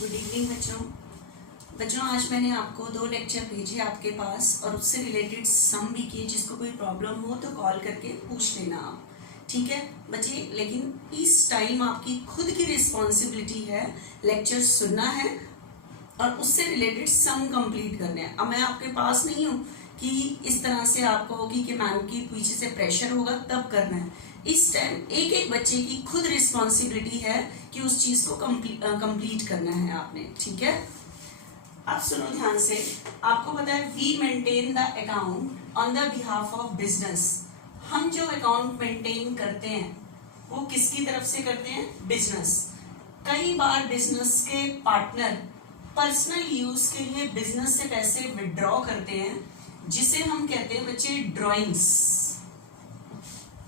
Good evening बच्चों आज मैंने आपको 2 लेक्चर भेजे आपके पास और उससे रिलेटेड सम भी किए। जिसको कोई प्रॉब्लम हो तो कॉल करके पूछ लेना आप, ठीक है बच्चे। लेकिन इस टाइम आपकी खुद की रिस्पॉन्सिबिलिटी है, लेक्चर सुनना है और उससे रिलेटेड सम कंप्लीट करने हैं। अब मैं आपके पास नहीं हूँ कि इस तरह से आप कहोगी कि मैम की पीछे से प्रेशर होगा तब करना है। इस टाइम एक एक बच्चे की खुद रिस्पॉन्सिबिलिटी है कि उस चीज को कंप्लीट करना है आपने, ठीक है। अब सुनो ध्यान से, आपको पता है we maintain the account on the behalf of business. हम जो अकाउंट मेंटेन करते हैं वो किसकी तरफ से करते हैं? बिजनेस। कई बार बिजनेस के पार्टनर पर्सनल यूज के लिए बिजनेस से पैसे विड्रॉ करते हैं, जिसे हम कहते हैं बच्चे ड्राइंग्स,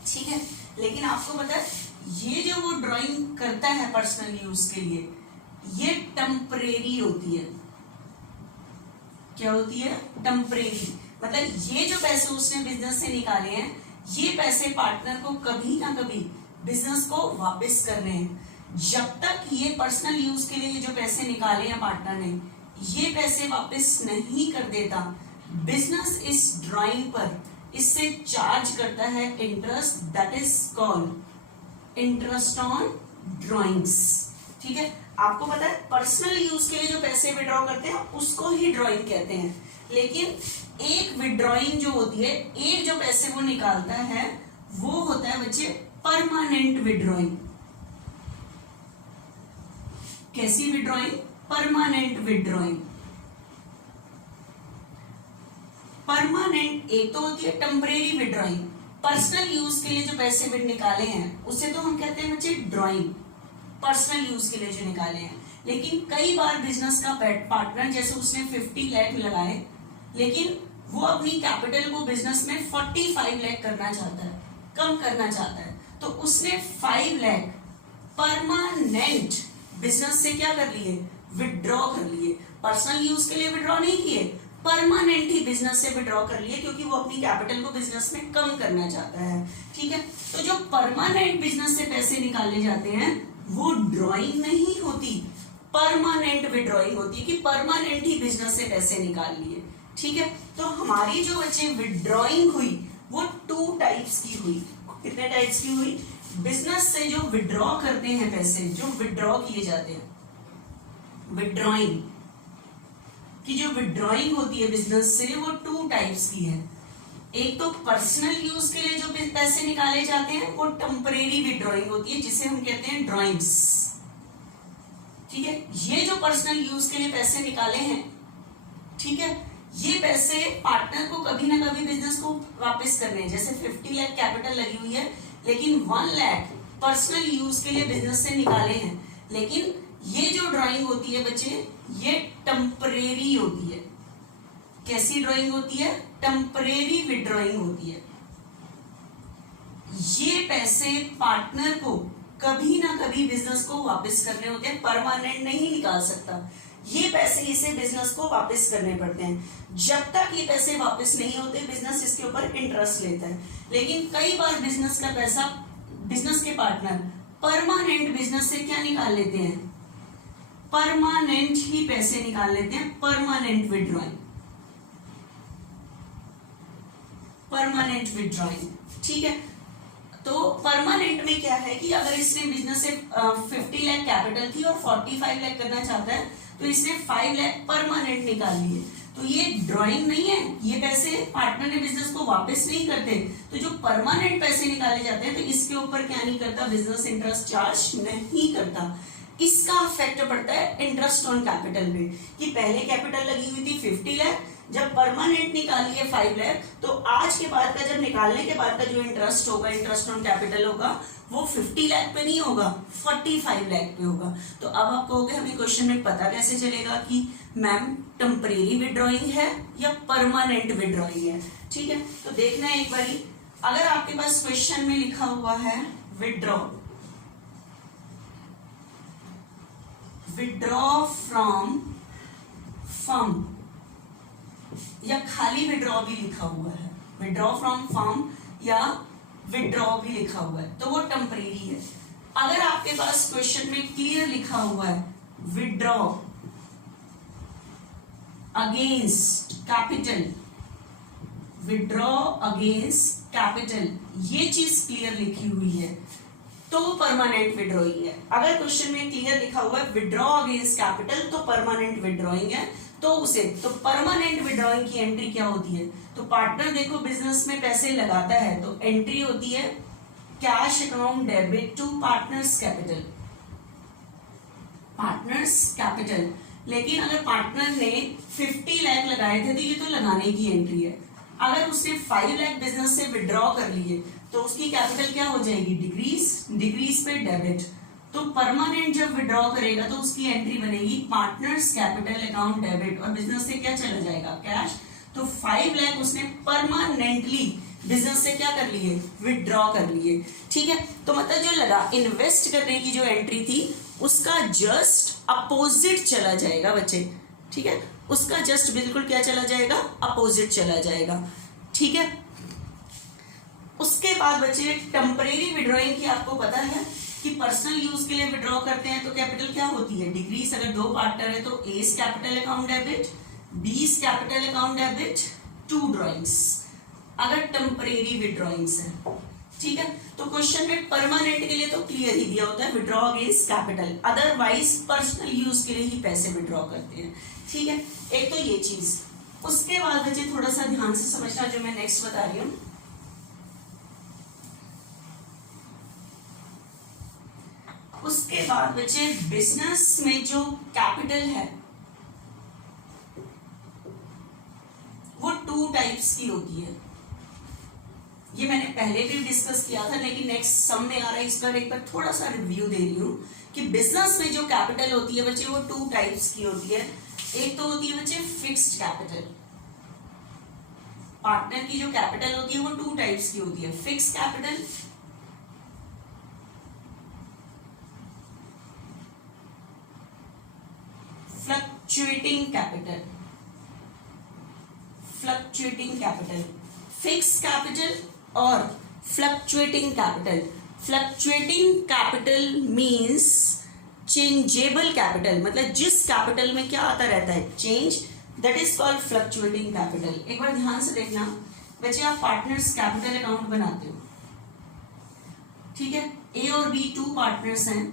ठीक है। लेकिन आपको पता है ये जो वो ड्राइंग करता है पर्सनल यूज के लिए, ये टेम्परेरी होती है। क्या होती है? टेम्परेरी। मतलब ये जो पैसे उसने बिजनेस से निकाले हैं, ये पैसे पार्टनर को कभी ना कभी बिजनेस को वापस कर रहे हैं। जब तक ये पर्सनल यूज के लिए जो पैसे निकाले हैं पार्टनर ने, ये पैसे वापस नहीं कर देता, बिजनेस इस ड्राइंग पर इससे चार्ज करता है interest, that is called interest on drawings, ठीक है। आपको पता है पर्सनल यूज के लिए जो पैसे विड्रॉ करते हैं उसको ही ड्राइंग कहते हैं। लेकिन एक विड्रॉइंग जो होती है, एक जो पैसे वो निकालता है, वो होता है बच्चे परमानेंट विड्रॉइंग। कैसी विड्रॉइंग? Permanent withdrawing. परमानेंट एक तो होती है टेम्परेरी विड्रॉइंग। पर्सनल यूज के लिए जो पैसे निकाले हैं उसे तो हम कहते हैं बच्चे ड्राइंग, पर्सनल यूज के लिए जो निकाले हैं। लेकिन कई बार बिजनेस का पार्टनर, जैसे उसने 50 लाख लगाए, लेकिन वो अपनी कैपिटल को बिजनेस में 45 लाख करना चाहता है, कम करना चाहता है, तो उसने 5 लाख परमानेंट बिजनेस से क्या कर लिए? विड्रॉ कर लिए। पर्सनल यूज के लिए विड्रॉ नहीं किए, परमानेंट ही बिजनेस से विड्रॉ कर लिए, क्योंकि वो अपनी कैपिटल को बिजनेस में कम करना चाहता है, ठीक है। तो जो परमानेंट बिजनेस से पैसे निकाले जाते हैं वो ड्राइंग नहीं होती, परमानेंट विड्रॉइंग होती है कि परमानेंट ही बिजनेस से पैसे निकाल लिए, ठीक है। तो हमारी जो बच्चे विड्रॉइंग हुई वो 2 टाइप्स की हुई। कितने टाइप्स की हुई? बिजनेस से जो विड्रॉ करते हैं पैसे, जो विड्रॉ किए जाते हैं, विड्रॉइंग की जो विड्रॉइंग होती है बिजनेस से, वो 2 टाइप्स की है। एक तो पर्सनल यूज के लिए जो पैसे निकाले जाते हैं वो टेम्परेरी विड्रॉइंग होती है, जिसे हम कहते हैं ड्राइंग्स, ठीक है। ये जो पर्सनल यूज के लिए पैसे निकाले हैं, ठीक है, ये पैसे पार्टनर को कभी ना कभी बिजनेस को वापस करने हैं। जैसे 50 लाख कैपिटल लगी हुई है, लेकिन 1 लाख पर्सनल यूज के लिए बिजनेस से निकाले हैं। लेकिन ये जो ड्राइंग होती है बच्चे, ये टेम्परेरी होती है। कैसी ड्राइंग होती है? टेम्परेरी विड्रॉइंग होती है। ये पैसे पार्टनर को कभी ना कभी बिजनेस को वापस करने होते हैं, परमानेंट नहीं निकाल सकता। ये पैसे इसे बिजनेस को वापस करने पड़ते हैं। जब तक ये पैसे वापस नहीं होते, बिजनेस इसके ऊपर इंटरेस्ट लेता है। लेकिन कई बार बिजनेस का पैसा, बिजनेस के पार्टनर परमानेंट बिजनेस से क्या निकाल लेते हैं? परमानेंट ही पैसे निकाल लेते हैं, परमानेंट विड्रॉइंग, परमानेंट विड्रॉइंग, ठीक है। तो परमानेंट में क्या है कि अगर इसने बिजनेस से 50 लाख कैपिटल थी और 45 लाख करना चाहता है, तो इसने 5 लाख परमानेंट निकाल लिए। तो ये ड्राइंग नहीं है, ये पैसे पार्टनर ने बिजनेस को वापस नहीं करते। तो जो परमानेंट पैसे निकाले जाते हैं, तो इसके ऊपर क्या नहीं करता? बिजनेस इंटरेस्ट चार्ज नहीं करता। इसका इफेक्ट पड़ता है इंटरेस्ट ऑन कैपिटल पे, कि पहले कैपिटल लगी हुई थी 50 लाख, जब परमानेंट निकाली है 5 लाख, तो आज के बाद का, जब निकालने के बाद का जो इंटरेस्ट होगा, इंटरेस्ट ऑन कैपिटल होगा, वो 50 लाख पे नहीं होगा, 45 लाख पे होगा। तो अब आप कहोगे हमें क्वेश्चन में पता कैसे चलेगा कि मैम टेम्परेरी विड्रॉइंग है या परमानेंट विड्रॉइंग है, ठीक है। तो देखना एक बारी, अगर आपके पास क्वेश्चन में लिखा हुआ है विड्रॉ, विड्रॉ फ्रॉम फर्म, या खाली विड्रॉ भी लिखा हुआ है, विड्रॉ फ्रॉम फर्म या विड्रॉ भी लिखा हुआ है, तो वो टेम्परेरी है। अगर आपके पास क्वेश्चन में क्लियर लिखा हुआ है withdraw against capital, withdraw against capital, ये चीज क्लियर लिखी हुई है तो परमानेंट विड्रॉइंग है। अगर क्वेश्चन में क्लियर लिखा हुआ है विड्रॉ अगेंस्ट कैपिटल तो परमानेंट विड्रॉइंग है, तो परमानेंट विड्रॉइंग की एंट्री क्या होती है? तो पार्टनर देखो बिजनेस में पैसे लगाता है तो एंट्री होती है cash account debit to partners capital, partners capital. लेकिन अगर पार्टनर ने 50 लाख लगाए थे तो ये तो लगाने की एंट्री है। अगर उसने 5 लाख बिजनेस से विड्रॉ कर लिए तो उसकी कैपिटल क्या हो जाएगी? डिक्रीज पे डेबिट। तो परमानेंट जब विड्रॉ करेगा तो उसकी एंट्री बनेगी पार्टनर्स कैपिटल अकाउंट डेबिट और बिजनेस से क्या चला जाएगा? कैश। तो 5 लाख उसने परमानेंटली बिजनेस से क्या कर लिए? विड्रॉ कर लिए। ठीक है, तो मतलब जो लगा इन्वेस्ट करने की जो एंट्री थी उसका जस्ट अपोजिट चला जाएगा बच्चे। ठीक है, उसका जस्ट बिल्कुल क्या चला जाएगा? अपोजिट चला जाएगा। ठीक है, उसके बाद बच्चे टेम्परेरी विड्रॉइंग की आपको पता है कि पर्सनल यूज के लिए विड्रॉ करते हैं तो कैपिटल क्या होती है? डिक्रीज। अगर 2 पार्टनर है तो A's capital account debit, B's capital account debit to drawings, अगर टेम्परेरी विड्रॉइंग्स है। ठीक है, तो क्वेश्चन में परमानेंट के लिए तो क्लियर ही दिया होता है withdraw against capital, otherwise personal use के लिए ही पैसे विड्रॉ करते हैं। ठीक है, एक तो ये चीज। उसके बाद बच्चे थोड़ा सा ध्यान से समझना जो मैं नेक्स्ट बता रही हूं। उसके बाद बच्चे बिजनेस में जो कैपिटल है वो 2 टाइप्स की होती है। ये मैंने पहले भी डिस्कस किया था लेकिन नेक्स्ट सम में आ रहा है, इस पर एक बार थोड़ा सा रिव्यू दे रही हूँ कि बिजनेस में जो कैपिटल होती है बच्चे वो 2 टाइप्स की होती है। एक तो होती है बच्चे फिक्स्ड कैपिटल, पार्टनर की जो कैपिटल होती है वो 2 टाइप्स की होती है, fixed capital fluctuating capital, fluctuating capital, fix capital और fluctuating capital. Fluctuating capital means changeable capital, मतलब जिस कैपिटल में क्या आता रहता है? Change, that is called fluctuating capital. एक बार ध्यान से देखना बच्चे, आप पार्टनर्स कैपिटल अकाउंट बनाते हो। ठीक है, ए और बी 2 पार्टनर्स हैं,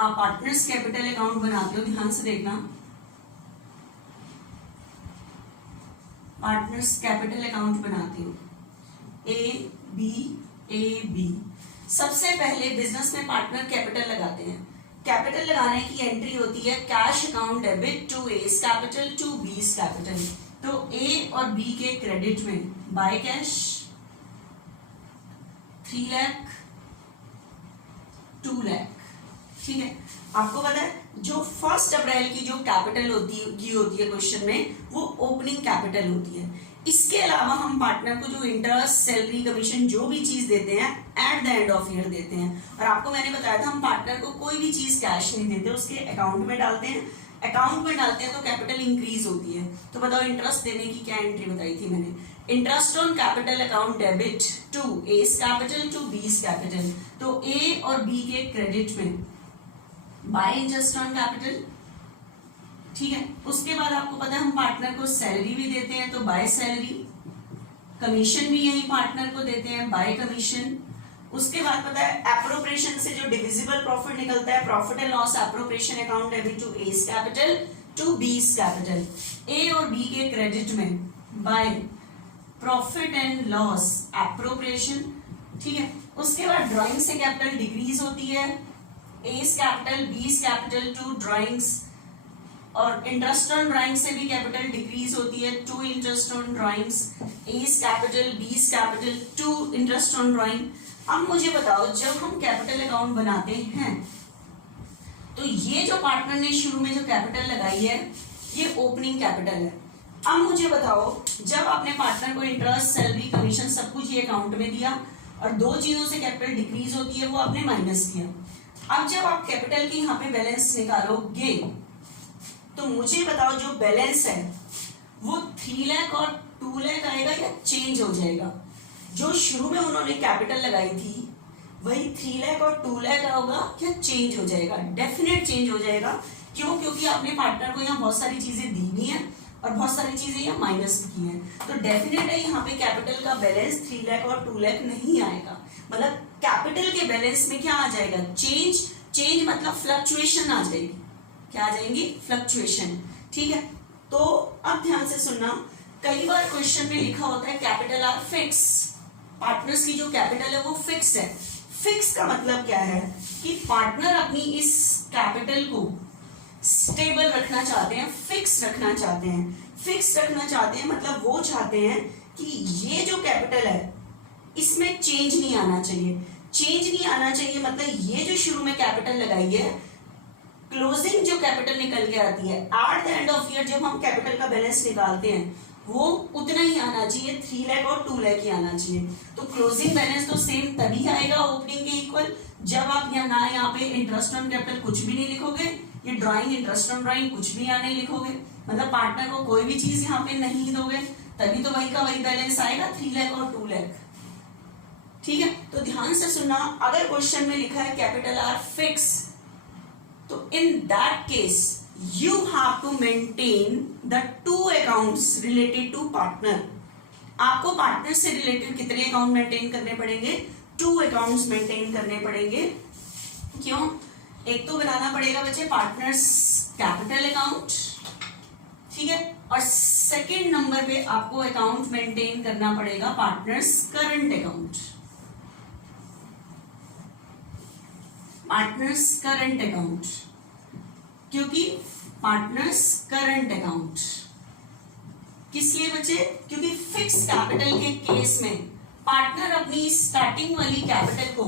आप पार्टनर्स कैपिटल अकाउंट बनाते हो। ध्यान से देखना, पार्टनर्स कैपिटल अकाउंट बनाते हो, ए बी। सबसे पहले बिजनेस में पार्टनर कैपिटल लगाते हैं। कैपिटल लगाने की एंट्री होती है cash account debit to A's capital to B's capital. तो ए और बी के क्रेडिट में बाय कैश 3 लाख 2 लाख। ठीक है, आपको पता है जो 1 अप्रैल की जो कैपिटल होती है क्वेश्चन में वो ओपनिंग कैपिटल होती है। इसके अलावा हम पार्टनर को जो इंटरेस्ट, सैलरी, कमीशन जो भी चीज देते हैं at the end of year देते हैं। और आपको मैंने बताया था हम पार्टनर को कोई भी चीज कैश नहीं देते, उसके अकाउंट में डालते हैं। अकाउंट में डालते हैं तो कैपिटल इंक्रीज होती है। तो बताओ इंटरेस्ट देने की क्या एंट्री बताई थी मैंने? Interest on capital account debit to A's capital to B's capital. तो ए और बी के क्रेडिट में बाय इंटरेस्ट ऑन कैपिटल। ठीक है, उसके बाद आपको पता है हम पार्टनर को सैलरी भी देते हैं तो बाय सैलरी, कमीशन भी यही पार्टनर को देते हैं बाय कमीशन। उसके बाद पता है एप्रोप्रिएशन से जो डिविजिबल प्रॉफिट निकलता है, profit and loss appropriation account debit to A's capital to B's capital. A और बी के क्रेडिट में by profit and loss appropriation. ठीक है, उसके बाद ड्राइंग से कैपिटल डिक्रीज होती है, A's capital B's capital to drawings, और इंटरेस्ट ऑन ड्राइंग से भी कैपिटल डिक्रीज होती है to interest on drawings, A's capital B's capital to interest on drawing. अब मुझे बताओ जब हम कैपिटल अकाउंट बनाते हैं तो ये जो पार्टनर ने शुरू में जो कैपिटल लगाई है ये ओपनिंग कैपिटल है। अब मुझे बताओ जब आपने पार्टनर को इंटरेस्ट, सैलरी, कमीशन सब कुछ ये अकाउंट में दिया और 2 चीजों से कैपिटल डिक्रीज होती है वो आपने माइनस किया। अब जब आप कैपिटल की यहाँ पे बैलेंस निकालोगे तो मुझे बताओ जो बैलेंस है वो 3 लाख और 2 लाख आएगा या चेंज हो जाएगा? जो शुरू में उन्होंने कैपिटल लगाई थी वही 3 लाख और 2 लाख होगा क्या चेंज हो जाएगा, डेफिनेट चेंज हो जाएगा। क्यों? क्योंकि आपने पार्टनर को यहाँ बहुत सारी चीजें दी भी हैं और बहुत सारी चीजें यहाँ माइनस भी की हैं, तो डेफिनेट है यहाँ पे कैपिटल का बैलेंस 3 लाख और 2 लाख नहीं आएगा। मतलब कैपिटल के बैलेंस में क्या आ जाएगा, चेंज। चेंज मतलब फ्लक्चुएशन आ जाएगी। क्या आ जाएंगी, फ्लक्चुएशन। ठीक है, तो अब ध्यान से सुनना, कई बार क्वेश्चन में लिखा होता है कैपिटल आर फिक्स, पार्टनर्स की जो कैपिटल है वो फिक्स है। फिक्स का मतलब क्या है कि पार्टनर अपनी इस कैपिटल को स्टेबल रखना चाहते हैं, फिक्स रखना चाहते हैं। फिक्स रखना चाहते हैं मतलब वो चाहते हैं कि ये जो कैपिटल है इसमें चेंज नहीं आना चाहिए। चेंज नहीं आना चाहिए मतलब ये जो शुरू में कैपिटल लगाई है, क्लोजिंग जो कैपिटल निकल के आती है at the end of year जब हम कैपिटल का बैलेंस निकालते हैं वो उतना ही आना चाहिए, 3 लाख और 2 लाख ही आना चाहिए। तो क्लोजिंग बैलेंस तो सेम तभी आएगा ओपनिंग के इक्वल जब आप यहाँ पे इंटरेस्ट ऑन कैपिटल कुछ भी नहीं लिखोगे, ये ड्राइंग इंटरेस्ट ऑन ड्राइंग कुछ भी यहाँ नहीं लिखोगे, मतलब पार्टनर को कोई भी चीज यहाँ पे नहीं दोगे, तभी तो वही का वही बैलेंस आएगा 3 लाख और 2 लाख। ठीक है, तो ध्यान से सुनना, अगर क्वेश्चन में लिखा है कैपिटल आर फिक्स, तो in that case you have to maintain the two accounts related to partner। आपको पार्टनर से रिलेटेड कितने अकाउंट मेंटेन करने पड़ेंगे, 2 अकाउंट्स मेंटेन करने पड़ेंगे। क्यों? एक तो बनाना पड़ेगा बच्चे पार्टनर्स कैपिटल अकाउंट, ठीक है, और सेकेंड नंबर पे आपको अकाउंट मेंटेन करना पड़ेगा partners current account. Partners current account, क्योंकि पार्टनर्स करंट अकाउंट किस लिए बचे, क्योंकि फिक्स कैपिटल के केस में पार्टनर अपनी स्टार्टिंग वाली कैपिटल को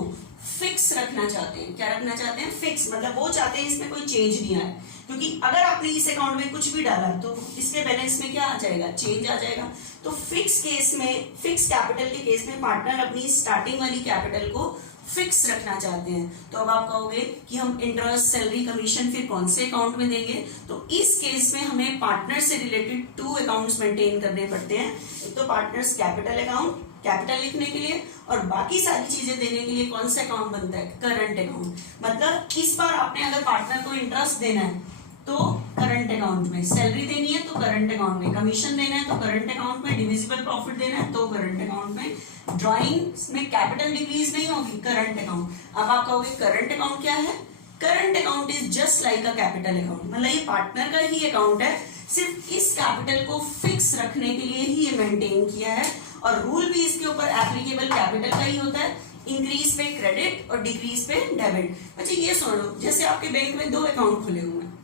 फिक्स रखना चाहते हैं। क्या रखना चाहते हैं, फिक्स, मतलब वो चाहते हैं इसमें कोई चेंज नहीं आए, क्योंकि अगर आपने इस अकाउंट में कुछ भी डाला तो इसके बैलेंस में क्या आ जाएगा, चेंज आ जाएगा। तो फिक्स केस में, फिक्स कैपिटल के केस में पार्टनर अपनी स्टार्टिंग वाली कैपिटल को फिक्स रखना चाहते हैं। तो अब आप कहोगे कि हम इंटरेस्ट, सैलरी, कमीशन फिर कौन से अकाउंट में देंगे, तो इस केस में हमें पार्टनर से रिलेटेड 2 अकाउंट्स मेंटेन करने पड़ते हैं। एक तो पार्टनर्स कैपिटल अकाउंट, कैपिटल लिखने के लिए, और बाकी सारी चीजें देने के लिए कौन सा अकाउंट बनता है, करंट अकाउंट। मतलब इस बार आपने अगर पार्टनर को इंटरेस्ट देना है तो करंट अकाउंट में, सैलरी देनी है तो करंट अकाउंट में, कमीशन देना है तो करंट अकाउंट में, डिविजिबल प्रॉफिट देना है तो करंट अकाउंट में, ड्राइंग में कैपिटल डिक्रीज नहीं होगी, करंट अकाउंट। अब आप कहोगे करंट अकाउंट क्या है, current account is just like a capital account, मतलब ये पार्टनर का ही अकाउंट है, सिर्फ इस कैपिटल को फिक्स रखने के लिए ही ये मेंटेन किया है, और रूल भी इसके ऊपर एप्लीकेबल कैपिटल का ही होता है, इंक्रीज पे क्रेडिट और डिक्रीज पे डेबिट। अच्छा ये सुन लो, जैसे आपके बैंक में 2 अकाउंट खुले हुए हैं,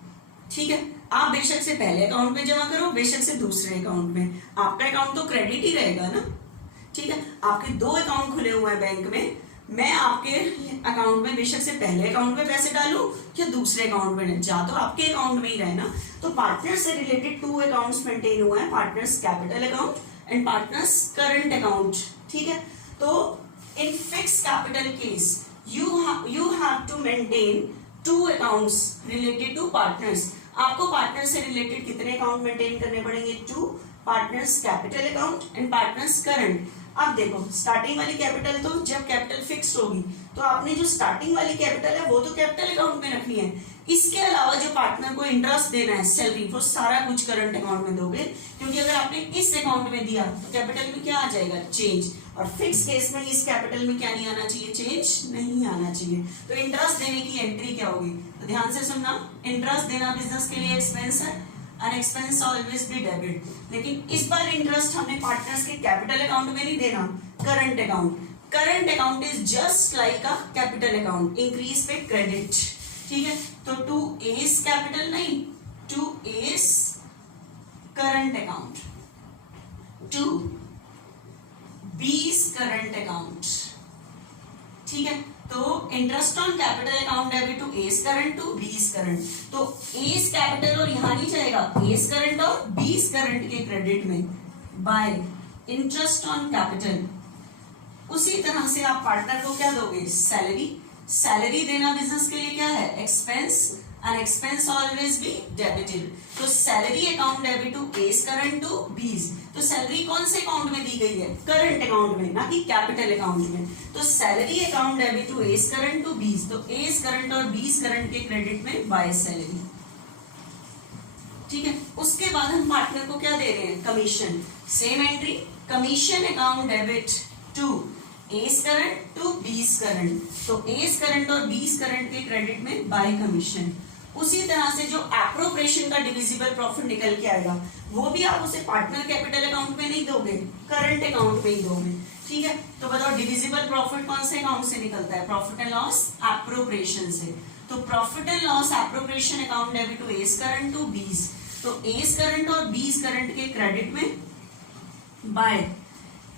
ठीक है, आप बेशक से पहले अकाउंट में जमा करो, बेशक से दूसरे अकाउंट में, आपका अकाउंट तो क्रेडिट ही रहेगा ना, ठीक है। आपके 2 अकाउंट खुले हुए हैं बैंक में, मैं आपके अकाउंट में बेशक से पहले अकाउंट में पैसे डालूं या दूसरे अकाउंट में, जा तो आपके अकाउंट में ही रहे ना। तो पार्टनर से रिलेटेड 2 अकाउंट्स मेंटेन हुए हैं, partners capital account and partners current account, ठीक है। तो in fix capital case you have to maintain 2 accounts related to partners। आपको पार्टनर से रिलेटेड कितने अकाउंट मेंटेन करने पड़ेंगे, 2, partners capital account and partners current. अब देखो स्टार्टिंग वाली कैपिटल तो जब कैपिटल फिक्स्ड होगी तो आपने जो स्टार्टिंग वाली कैपिटल है वो तो कैपिटल अकाउंट में रखनी है, इसके अलावा जो पार्टनर को इंटरेस्ट देना है, सैलरी, वो सारा कुछ करंट अकाउंट में दोगे, क्योंकि अगर आपने इस अकाउंट में दिया तो कैपिटल में क्या आ जाएगा, चेंज, और फिक्स केस में इस कैपिटल में क्या नहीं आना चाहिए, चेंज नहीं आना चाहिए। तो इंटरेस्ट देने की एंट्री क्या होगी, तो ध्यान से सुनना, इंटरेस्ट देना बिजनेस के लिए एक्सपेंस है, an expense always be debit, लेकिन इस बार इंटरेस्ट हमने पार्टनर्स के कैपिटल अकाउंट में नहीं देना, current account. Current account is just like a capital account, increase पे क्रेडिट, ठीक है। तो 2A इज कैपिटल नहीं, 2A is current account, 2B is current account, ठीक है। तो interest on capital account debit to A is current, to B is current. तो A is capital और यहां नहीं जाएगा, A इज करंट और B इज करंट के क्रेडिट में बाय इंटरेस्ट ऑन कैपिटल। उसी तरह से आप पार्टनर को क्या दोगे, सैलरी। सैलरी देना बिजनेस के लिए क्या है, expense, and expense always be debited. तो salary account debit to A's current to B's. तो सैलरी कौन से अकाउंट में दी गई है? करंट अकाउंट में, ना कि कैपिटल अकाउंट में। तो salary account debit to A's current to B's, तो एज करंट और बीज करंट के क्रेडिट में बाय सैलरी। ठीक है, उसके बाद हम पार्टनर को क्या दे रहे हैं? Commission. Same entry, commission account debit to A's current to B's current, तो एज करंट और बीज करंट के क्रेडिट में बाय कमीशन। उसी तरह से जो एप्रोप्रिएशन का डिविजिबल प्रॉफिट निकल के आएगा वो भी आप उसे पार्टनर कैपिटल अकाउंट में नहीं दोगे, करंट अकाउंट में ही दोगे। ठीक है, तो बताओ डिविजिबल प्रॉफिट कौन से अकाउंट से निकलता है? प्रॉफिट एंड लॉस एप्रोप्रिएशन से। तो profit and loss appropriation account debit to A's current to B's, तो एज करंट और बीज करंट के क्रेडिट में by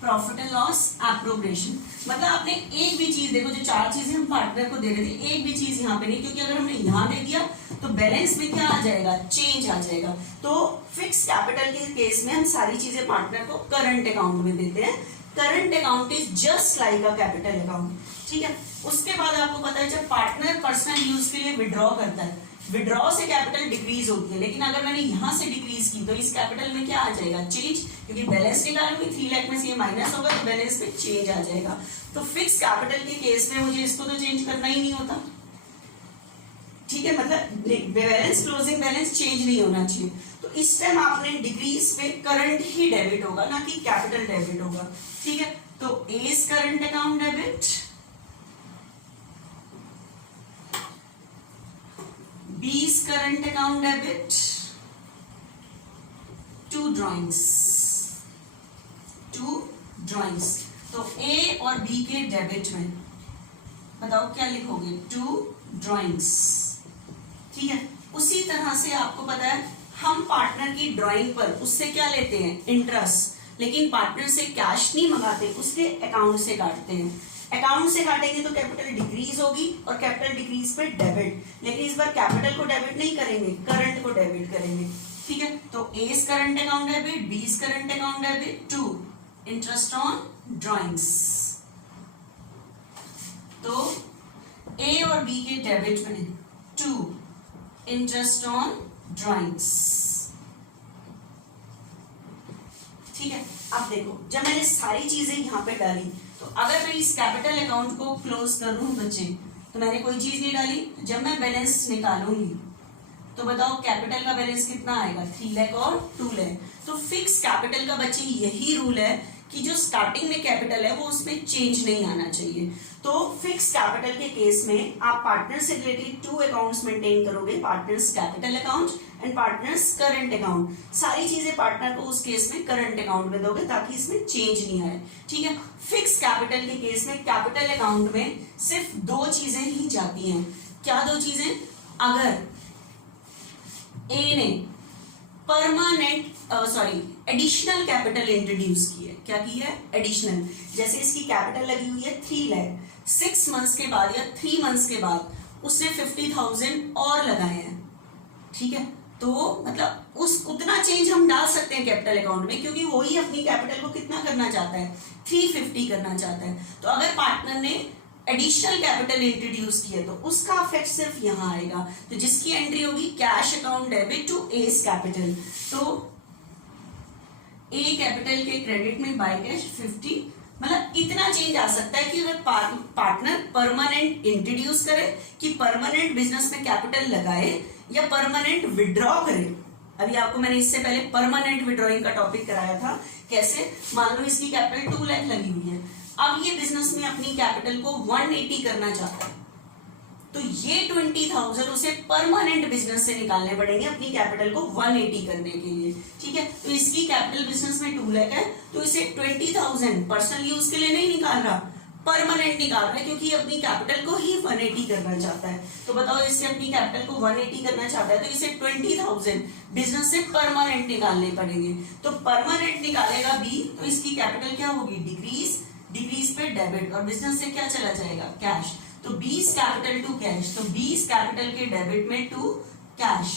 profit and loss appropriation. मतलब आपने एक भी चीज देखो, जो चार चीजें हम पार्टनर को दे रहे थे, एक भी चीज यहाँ पे नहीं, क्योंकि अगर हमने यहाँ दे दिया तो बैलेंस में क्या आ जाएगा? चेंज आ जाएगा। तो फिक्स कैपिटल के केस में हम सारी चीजें पार्टनर को करंट अकाउंट में देते हैं। Current account is just like a capital account. ठीक है, उसके बाद आपको पता है जब पार्टनर पर्सनल यूज के लिए विड्रॉ करता है, विड्रॉ से कैपिटल डिक्रीज होती है, लेकिन अगर मैंने यहां से डिक्रीज की तो इस कैपिटल में क्या आ जाएगा? चेंज, क्योंकि बैलेंस निकालूंगी 3 लाख में से ये माइनस होगा तो बैलेंस में चेंज आ जाएगा। तो फिक्स कैपिटल के केस में मुझे इसको तो चेंज करना ही नहीं होता। ठीक है, मतलब बैलेंस क्लोजिंग बैलेंस चेंज नहीं होना चाहिए। तो इस टाइम आपने डिक्रीज पे करंट ही डेबिट होगा, ना कि कैपिटल डेबिट होगा। ठीक है, तो A's current account debit, B's current account debit, to drawings. तो ए और बी के डेबिट में बताओ क्या लिखोगे? To drawings. ठीक है, उसी तरह से आपको पता है हम पार्टनर की ड्राइंग पर उससे क्या लेते हैं? इंटरेस्ट। लेकिन पार्टनर से कैश नहीं मंगाते, उसके अकाउंट से काटते हैं। अकाउंट से काटेंगे तो कैपिटल डिक्रीज होगी और कैपिटल डिक्रीज पे डेबिट, लेकिन इस बार कैपिटल को डेबिट नहीं करेंगे, करंट को डेबिट करेंगे। ठीक है, तो A's current account debit, B's current account debit to interest on drawings. तो ए और बी के डेबिट में टू इंटरेस्ट ऑन ड्रॉइंग्स। ठीक है, अब देखो जब मैंने सारी चीजें यहाँ पे डाली तो अगर मैं इस कैपिटल अकाउंट को क्लोज करूं बच्चे, तो मैंने कोई चीज नहीं डाली। जब मैं बैलेंस निकालूंगी तो बताओ कैपिटल का बैलेंस कितना आएगा? 3 लाख और 2 लाख। तो फिक्स कैपिटल का बच्चे यही रूल है कि जो स्टार्टिंग में कैपिटल है वो उसमें चेंज नहीं आना चाहिए। तो फिक्स कैपिटल के केस में आप पार्टनर से रिलेटेड 2 अकाउंट्स मेंटेन करोगे, partners capital account and partners current account. सारी चीजें पार्टनर को उस केस में करंट अकाउंट में दोगे ताकि इसमें चेंज नहीं आए। ठीक है, फिक्स कैपिटल के केस में कैपिटल अकाउंट में सिर्फ 2 चीजें ही जाती हैं। क्या 2 चीजें? अगर ए ने परमानेंट एडिशनल कैपिटल इंट्रोड्यूस की है। क्या की है? एडिशनल। जैसे इसकी कैपिटल लगी हुई है 3 लाख, 6 मंथ्स के बाद या 3 मंथ्स के बाद उसने 50,000 और लगाए हैं। ठीक है, तो मतलब उस उतना चेंज हम डाल सकते हैं कैपिटल अकाउंट में, क्योंकि वही अपनी कैपिटल को कितना करना चाहता है? 350 करना चाहता है। तो अगर पार्टनर ने एडिशनल कैपिटल इंट्रोड्यूस किया तो उसका इफेक्ट सिर्फ यहां आएगा। तो जिसकी एंट्री होगी cash account debit to A's capital, तो ए कैपिटल के क्रेडिट में बाय कैश 50। मतलब इतना चेंज आ सकता है कि अगर पार्टनर परमानेंट इंट्रोड्यूस करे, कि परमानेंट बिजनेस में कैपिटल लगाए या परमानेंट विड्रॉ करे। अभी आपको मैंने इससे पहले परमानेंट विड्रॉइंग का टॉपिक कराया था। कैसे? मान लो इसकी कैपिटल 2 लाख लगी हुई है, अब ये बिजनेस में अपनी कैपिटल को 180 करना चाहता है, तो ये 20,000 उसे परमानेंट बिजनेस से निकालने पड़ेंगे अपनी कैपिटल को 180 करने के लिए। ठीक है, तो इसकी कैपिटल बिजनेस में 2 लाख है, तो इसे 20,000 पर्सनल यूज के लिए नहीं निकाल रहा, परमानेंट निकाल रहा है, क्योंकि अपनी कैपिटल को ही 180 करना चाहता है। तो बताओ इससे अपनी कैपिटल को 180 करना चाहता है, तो इसे 20,000 बिजनेस से परमानेंट निकालने पड़ेंगे। तो परमानेंट निकालेगा बी, तो इसकी कैपिटल क्या होगी? डिक्रीज। डिक्रीज पे डेबिट, और बिजनेस से क्या चला जाएगा? कैश। तो बीस कैपिटल टू कैश, तो बीस कैपिटल के डेबिट में टू कैश।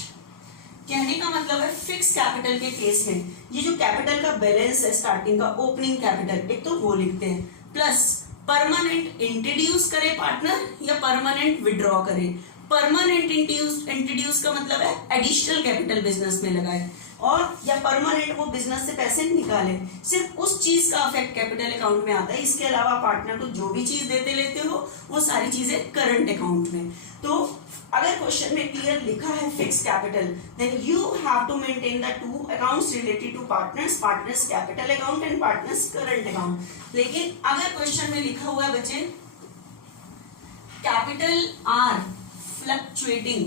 कहने का मतलब है फिक्स कैपिटल के केस में ये जो कैपिटल का बैलेंस है स्टार्टिंग का, ओपनिंग कैपिटल, एक तो वो लिखते हैं, प्लस परमानेंट इंट्रोड्यूस करे पार्टनर या परमानेंट विड्रॉ करे। परमानेंट इंट्रोड्यूस का मतलब है एडिशनल कैपिटल बिजनेस में लगाए, और या परमानेंट वो बिजनेस से पैसे निकाले, सिर्फ उस चीज का अफेक्ट कैपिटल अकाउंट में आता है। इसके अलावा पार्टनर को जो भी चीज देते लेते हो वो सारी चीजें करंट अकाउंट में। तो अगर क्वेश्चन में क्लियर लिखा है fix capital, then you have to maintain the two accounts related to partners, partners capital account and partners current account. लेकिन अगर क्वेश्चन में लिखा हुआ है बच्चे capital are fluctuating,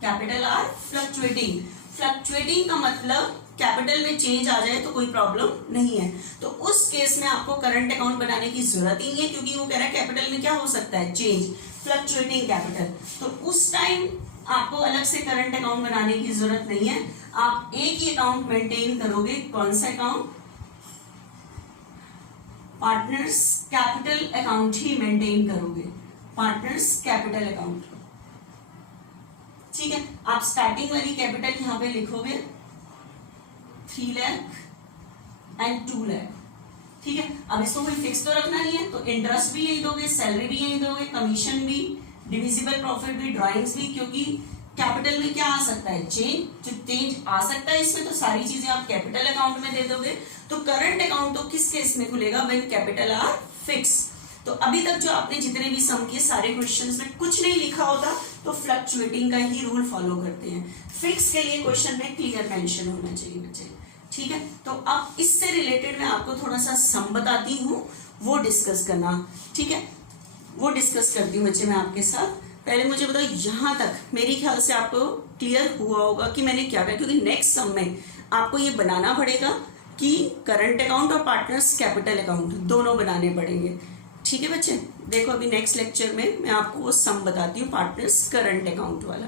capital are fluctuating, fluctuating का मतलब कैपिटल में चेंज आ जाए तो कोई प्रॉब्लम नहीं है, तो उस केस में आपको करंट अकाउंट बनाने की जरूरत ही नहीं है, क्योंकि वो कह रहा है कैपिटल में क्या हो सकता है, चेंज, फ्लक्चुएटिंग कैपिटल। तो उस टाइम आपको अलग से करंट अकाउंट बनाने की जरूरत नहीं है, आप एक ही अकाउंट मेंटेन करोगे। कौन सा अकाउंट? पार्टनर्स कैपिटल अकाउंट ही मेंटेन करोगे, पार्टनर्स कैपिटल अकाउंट। ठीक है, आप स्टार्टिंग वाली कैपिटल यहां पे लिखोगे 3 लाख एंड 2 लाख। ठीक है, अब इसको कोई फिक्स तो रखना नहीं है, तो इंटरेस्ट भी यही दोगे, सैलरी भी यही दोगे, कमीशन भी, डिविजिबल प्रॉफिट भी, ड्राइंग्स भी, क्योंकि कैपिटल में क्या आ सकता है, चेंज। जो चेंज आ सकता है इसमें, तो सारी चीजें आप कैपिटल अकाउंट में दे दोगे। तो करंट अकाउंट तो किस केस में खुलेगा, व्हेन कैपिटल आर फिक्स। तो अभी तक जो आपने जितने भी सम किए सारे क्वेश्चंस में कुछ नहीं लिखा होता तो फ्लक्चुएटिंग का ही रूल फॉलो करते हैं। फिक्स के लिए क्वेश्चन में क्लियर मेंशन होना चाहिए बच्चे। ठीक है, तो अब इससे रिलेटेड मैं आपको थोड़ा सा सम बताती हूँ, वो डिस्कस करना। ठीक है, वो डिस्कस करती हूँ बच्चे मैं आपके साथ। पहले मुझे बताओ यहाँ तक मेरे ख्याल से आपको क्लियर हुआ होगा कि मैंने क्या किया, क्योंकि नेक्स्ट सम में आपको ये बनाना पड़ेगा कि करंट अकाउंट और पार्टनर्स कैपिटल अकाउंट दोनों बनाने पड़ेंगे। ठीक है बच्चे, देखो अभी नेक्स्ट लेक्चर में मैं आपको वो सम बताती हूँ पार्टनर्स करंट अकाउंट वाला।